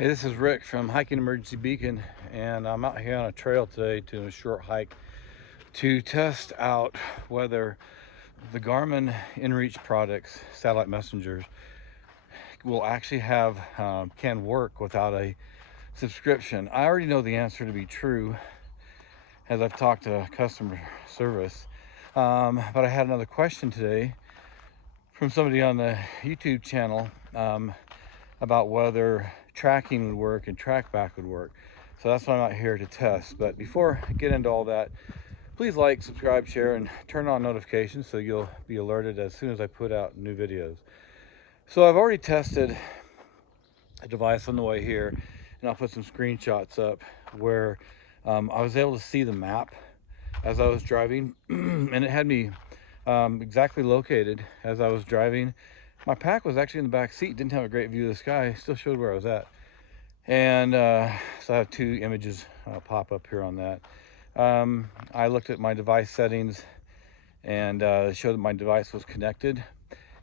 Hey, this is Rick from Hiking Emergency Beacon, and I'm out here on a trail today doing a short hike to test out whether the Garmin inReach products, satellite messengers, will actually can work without a subscription. I already know the answer to be true as I've talked to customer service, but I had another question today from somebody on the YouTube channel about whether tracking would work and TracBack would work. So that's what I'm out here to test. But before I get into all that, please like, subscribe, share, and turn on notifications so you'll be alerted as soon as I put out new videos. So I've already tested a device on the way here, and I'll put some screenshots up where I was able to see the map as I was driving, and it had me exactly located as I was driving. My pack was actually in the back seat, didn't have a great view of the sky, still showed where I was at. And so I have two images pop up here on that. I looked at my device settings and showed that my device was connected,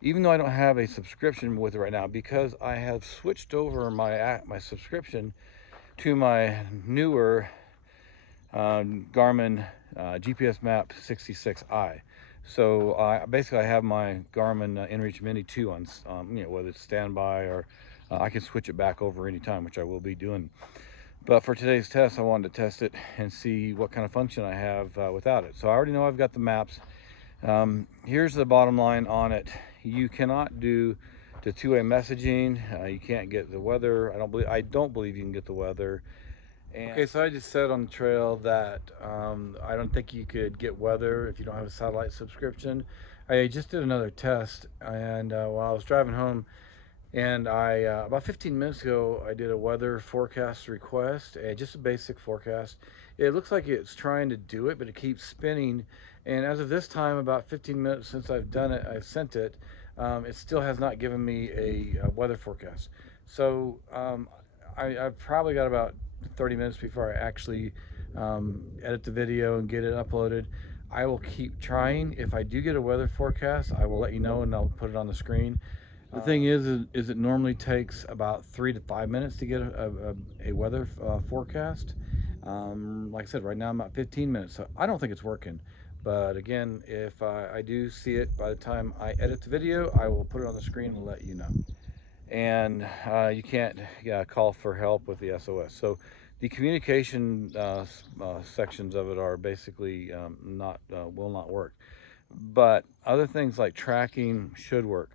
even though I don't have a subscription with it right now, because I have switched over my subscription to my newer Garmin GPS Map 66i. So basically I have my Garmin inReach Mini 2 on, whether it's standby or I can switch it back over anytime, which I will be doing. But for today's test, I wanted to test it and see what kind of function I have without it. So I already know I've got the maps. Here's the bottom line on it. You cannot do the two-way messaging. You can't get the weather. I don't believe you can get the weather. Okay, so I just said on the trail that I don't think you could get weather if you don't have a satellite subscription. I just did another test, and while I was driving home, and about 15 minutes ago, I did a weather forecast request, just a basic forecast. It looks like it's trying to do it, but it keeps spinning. And as of this time, about 15 minutes since I've done it, I've sent it, it still has not given me a weather forecast. So I've probably got about 30 minutes before I actually edit the video and get it uploaded. I will keep trying. If I do get a weather forecast, I will let you know and I'll put it on the screen. The thing is it normally takes about 3 to 5 minutes to get a weather forecast. Like I said, right now I'm at 15 minutes, so I don't think it's working. But again, if I do see it by the time I edit the video, I will put it on the screen and let you know. And you can't call for help with the SOS. So the communication sections of it are basically will not work. But other things like tracking should work,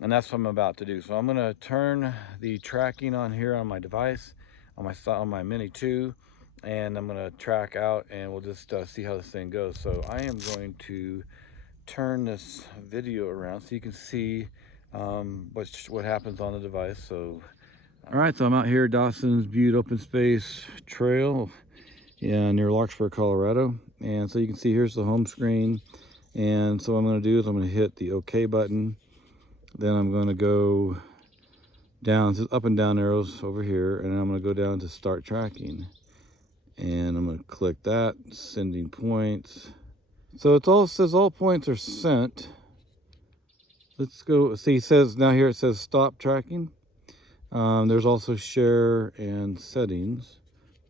and that's what I'm about to do. So I'm going to turn the tracking on here on my device, on my Mini 2, and I'm going to track out, and we'll just see how this thing goes. So I am going to turn this video around so you can see what happens on the device. So all right, so I'm out here Dawson's Butte Open Space Trail near Larkspur, Colorado, and so you can see here's the home screen. And so what I'm going to do is I'm going to hit the OK button, then I'm going to go down to up and down arrows over here, and I'm going to go down to start tracking, and I'm going to click that, sending points. So it says all points are sent. Let's go see. It says now here, it says stop tracking. There's also share and settings.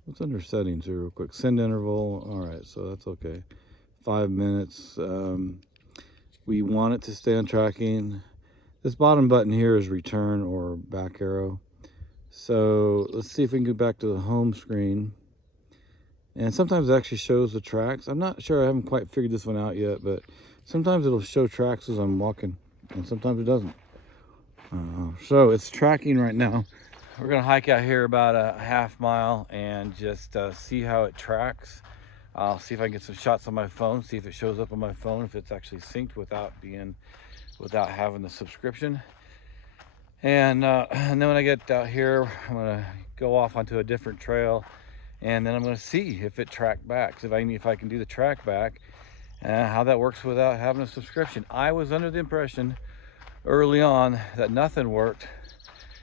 What's under settings here real quick? Send interval. All right, so that's okay. 5 minutes. We want it to stay on tracking. This bottom button here is return or back arrow. So let's see if we can go back to the home screen. And sometimes it actually shows the tracks. I'm not sure, I haven't quite figured this one out yet, but sometimes it'll show tracks as I'm walking, and sometimes it doesn't. So it's tracking right now. We're gonna hike out here about a half mile and just see how it tracks. I'll see if I can get some shots on my phone, see if it shows up on my phone, if it's actually synced without having the subscription. And then when I get out here, I'm gonna go off onto a different trail, and then I'm gonna see if it TracBacks, if I can do the TracBack, how that works without having a subscription. I was under the impression early on that nothing worked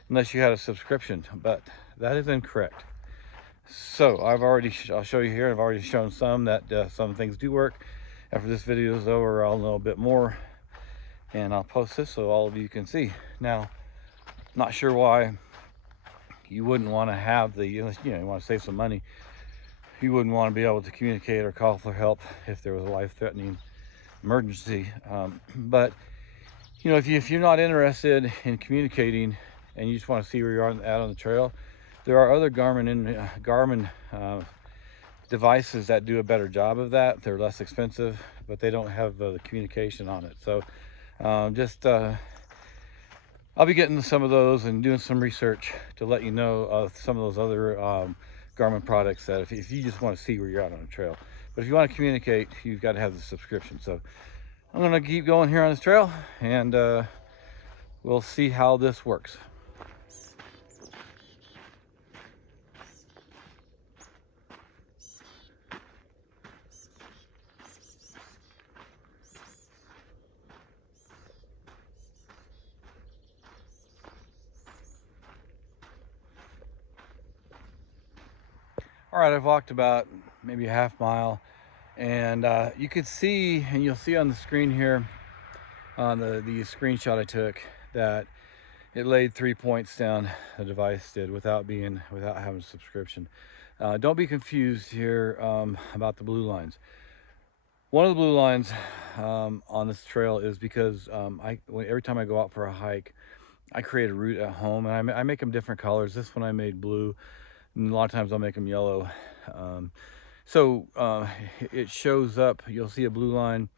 unless you had a subscription, but that is incorrect. So I'll show you here. I've already shown some that some things do work. After this video is over, I'll know a bit more, and I'll post this so all of you can see. Now, not sure why you wouldn't want to have the, you want to save some money. You wouldn't want to be able to communicate or call for help if there was a life-threatening emergency. But if you're not interested in communicating and you just want to see where you're at on the trail, there are other Garmin devices that do a better job of that. They're less expensive, but they don't have the communication on it. So I'll be getting some of those and doing some research to let you know of some of those other Garmin products that if you just want to see where you're out on the trail. But if you want to communicate, you've got to have the subscription. So I'm going to keep going here on this trail, and we'll see how this works. All right, I've walked about maybe a half mile, and you could see, and you'll see on the screen here, on the screenshot I took, that it laid 3 points down, the device did, without having a subscription. Don't be confused here about the blue lines. One of the blue lines on this trail is because every time I go out for a hike, I create a route at home, and I make them different colors. This one I made blue, and a lot of times I'll make them yellow. It shows up, you'll see a blue line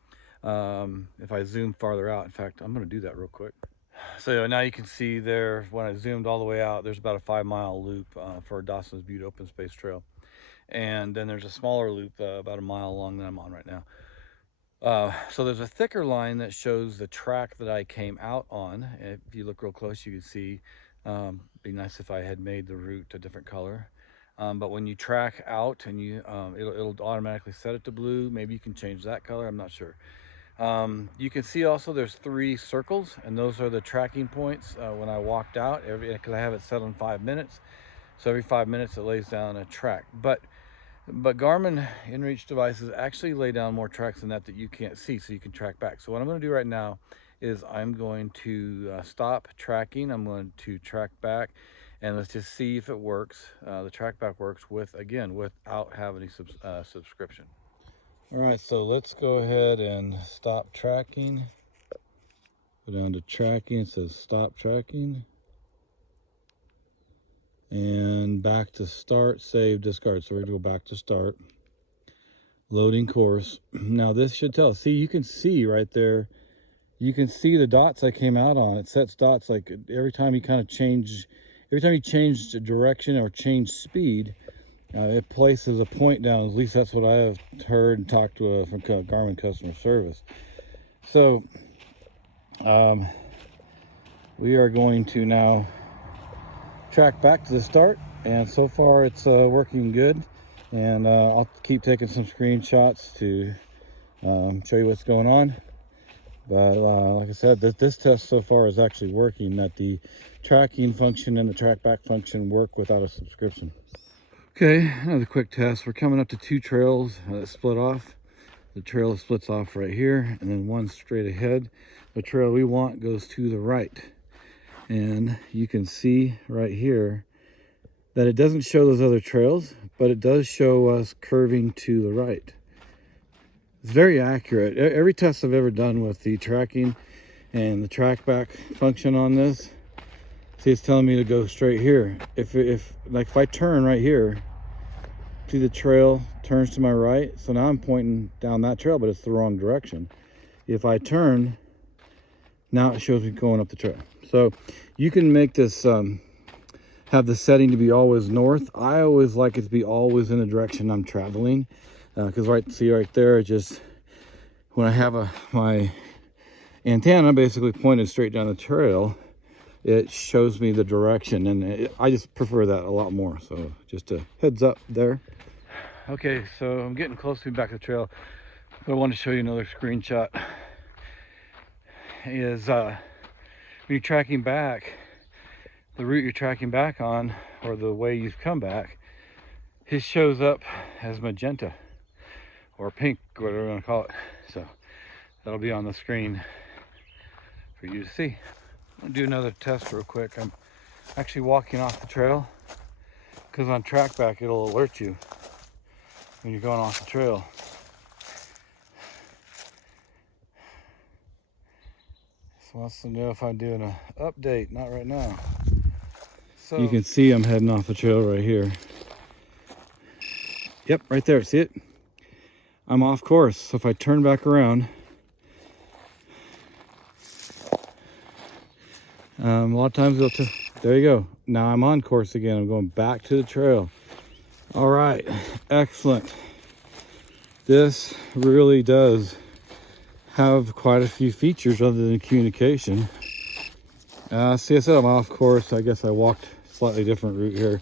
if I zoom farther out. In fact, I'm going to do that real quick. So now you can see there, when I zoomed all the way out, there's about a 5-mile loop for Dawson's Butte Open Space Trail. And then there's a smaller loop about a mile long that I'm on right now. So there's a thicker line that shows the track that I came out on. If you look real close, you can see, be nice if I had made the route a different color. But when you track out, and it'll automatically set it to blue. Maybe you can change that color, I'm not sure. You can see also there's 3 circles, and those are the tracking points when I walked out, because I have it set on 5 minutes. So every 5 minutes it lays down a track. But Garmin inReach devices actually lay down more tracks than that you can't see, so you can track back. So what I'm going to do right now is I'm going to stop tracking. I'm going to track back, and let's just see if it works. The TracBack works without having a subscription. All right, so let's go ahead and stop tracking. Go down to tracking. It says stop tracking. And back to start, save, discard. So we're going to go back to start. Loading course. Now this should tell. See, you can see right there. You can see the dots I came out on. It sets dots like every time you change direction or change speed, it places a point down. At least that's what I have heard and talked to from Garmin customer service. So we are going to now track back to the start, and so far it's working good. And I'll keep taking some screenshots to show you what's going on. But like I said, this test so far is actually working, that the tracking function and the TracBack function work without a subscription. Okay, another quick test. We're coming up to 2 trails that split off. The trail splits off right here, and then one straight ahead. The trail we want goes to the right. And you can see right here that it doesn't show those other trails, but it does show us curving to the right. It's very accurate. Every test I've ever done with the tracking and the TracBack function on this, see, it's telling me to go straight here. If I turn right here, see the trail turns to my right, so now I'm pointing down that trail, but it's the wrong direction. If I turn, now it shows me going up the trail. So you can make this have the setting to be always north. I always like it to be always in the direction I'm traveling, because right there, just when I have my antenna basically pointed straight down the trail, it shows me the direction, and I just prefer that a lot more. So just a heads up there. Okay, so I'm getting close to the back of the trail, but I want to show you another screenshot. Is when you're tracking back, the route you're tracking back on, or the way you've come back, it shows up as magenta or pink, whatever you want to call it. So that'll be on the screen for you to see. I'll do another test real quick. I'm actually walking off the trail. because on TracBack it'll alert you when you're going off the trail. So wants to know if I'm doing an update. Not right now. So you can see I'm heading off the trail right here. Yep, right there. See it? I'm off course. So if I turn back around, a lot of times they'll there you go. Now I'm on course again. I'm going back to the trail. All right, excellent. This really does have quite a few features other than communication. See, I said I'm off course. I guess I walked a slightly different route here.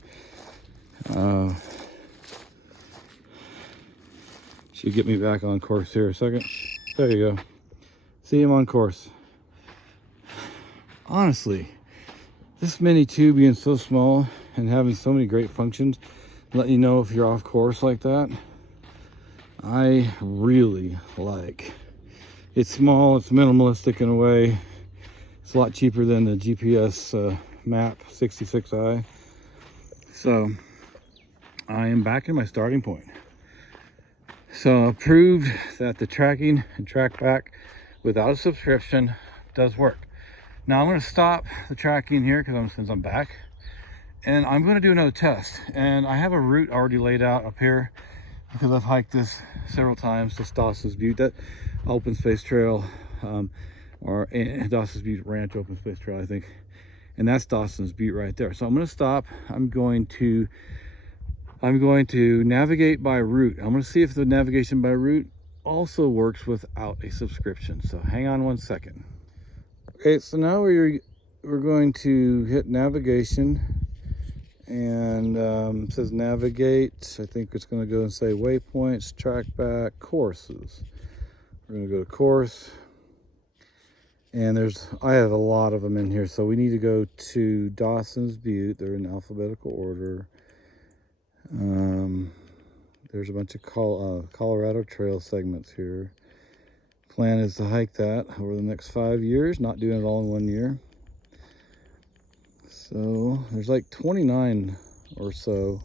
Should get me back on course here a second. There you go. See, I'm on course. Honestly, this Mini 2 being so small and having so many great functions, letting you know if you're off course like that, I really like. It's small, it's minimalistic in a way. It's a lot cheaper than the GPS map 66i. So I am back in my starting point. So I proved that the tracking and TracBack without a subscription does work. Now I'm going to stop the tracking here since I'm back, and I'm going to do another test. And I have a route already laid out up here because I've hiked this several times. This Dawson's Butte, that open space trail, or Dawson's Butte Ranch open space trail, I think. And that's Dawson's Butte right there. So I'm going to stop. I'm going to navigate by route. I'm going to see if the navigation by route also works without a subscription. So hang on one second. Okay, so now we're going to hit navigation, and it says navigate. I think it's going to go and say waypoints, TracBack, courses. We're going to go to course, and I have a lot of them in here. So we need to go to Dawson's Butte. They're in alphabetical order. There's a bunch of Colorado Trail segments here. Plan is to hike that over the next 5 years, not doing it all in 1 year. So there's like 29 or so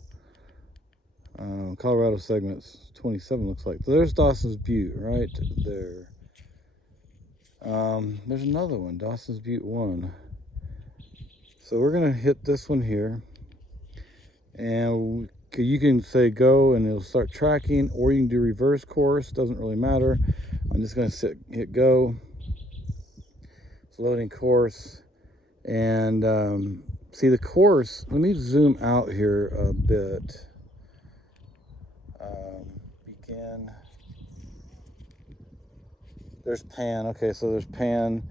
Colorado segments. 27 looks like. So there's Dawson's Butte right there. There's another one, Dawson's Butte 1. So we're gonna hit this one here, and you can say go and it'll start tracking, or you can do reverse course. Doesn't really matter. I'm just going to hit go. It's loading course. And see the course. Let me zoom out here a bit. Begin. There's pan. Okay, so there's pan.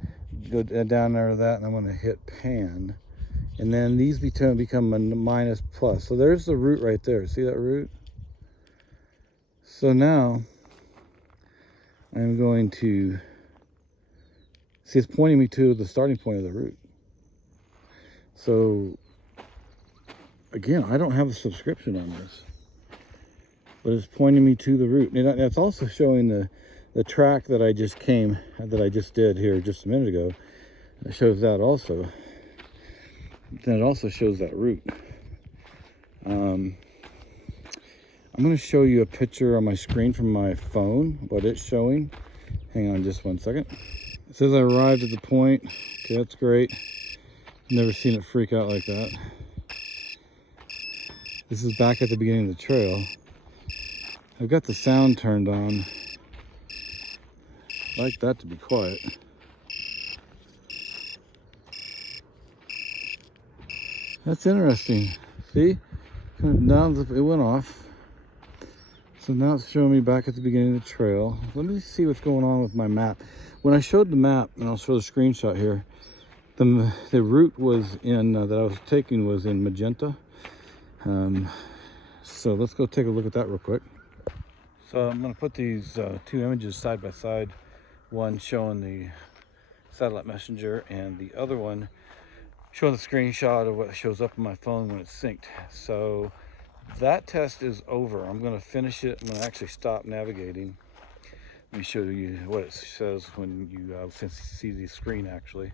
Go down there to that, and I'm going to hit pan. And then these become a minus plus. So there's the route right there. See that route? So now I'm going to see, it's pointing me to the starting point of the route. So again, I don't have a subscription on this, but it's pointing me to the route. And it's also showing the track that I just did here just a minute ago. It shows that also. Then it also shows that route. I'm going to show you a picture on my screen from my phone, what it's showing. Hang on just one second. It says I arrived at the point. Okay, that's great. Never seen it freak out like that. This is back at the beginning of the trail. I've got the sound turned on. I like that to be quiet. That's interesting. See? Now it went off. So now it's showing me back at the beginning of the trail. Let me see what's going on with my map. When I showed the map, and I'll show the screenshot here, the route was in that I was taking was in magenta. So let's go take a look at that real quick. So I'm going to put these two images side by side. One showing the satellite messenger, and the other one showing the screenshot of what shows up on my phone when it's synced. So that test is over. I'm going to finish it. I'm going to actually stop navigating. Let me show you what it says when you see the screen actually.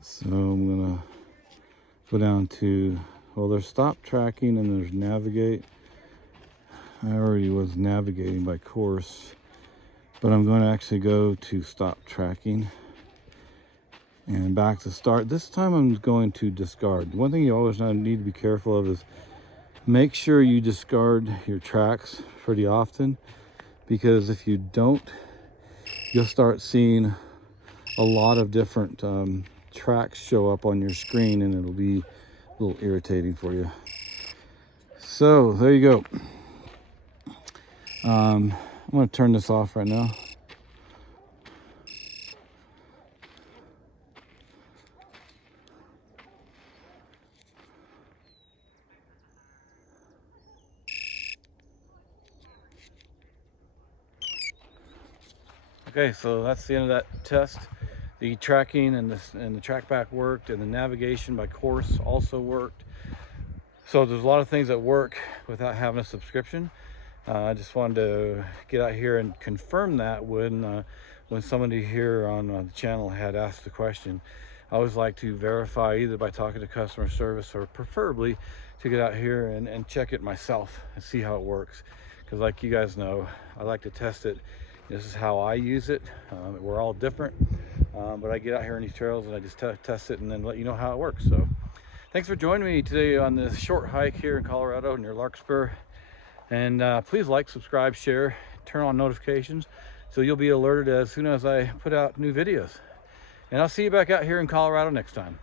So I'm going to go down to, well, there's stop tracking and there's navigate. I already was navigating by course, but I'm going to actually go to stop tracking and back to start. This time I'm going to discard. One thing you always need to be careful of is make sure you discard your tracks pretty often, because if you don't, you'll start seeing a lot of different tracks show up on your screen, and it'll be a little irritating for you. So there you go. I'm going to turn this off right now. Okay, so that's the end of that test. The tracking and the TracBack worked, and the navigation by course also worked. So there's a lot of things that work without having a subscription. I just wanted to get out here and confirm that when somebody here on the channel had asked the question. I always like to verify either by talking to customer service, or preferably to get out here and check it myself and see how it works. Because like you guys know, I like to test it. This is how I use it. We're all different, but I get out here in these trails and I just test it and then let you know how it works. So thanks for joining me today on this short hike here in Colorado near Larkspur. And please like, subscribe, share, turn on notifications so you'll be alerted as soon as I put out new videos. And I'll see you back out here in Colorado next time.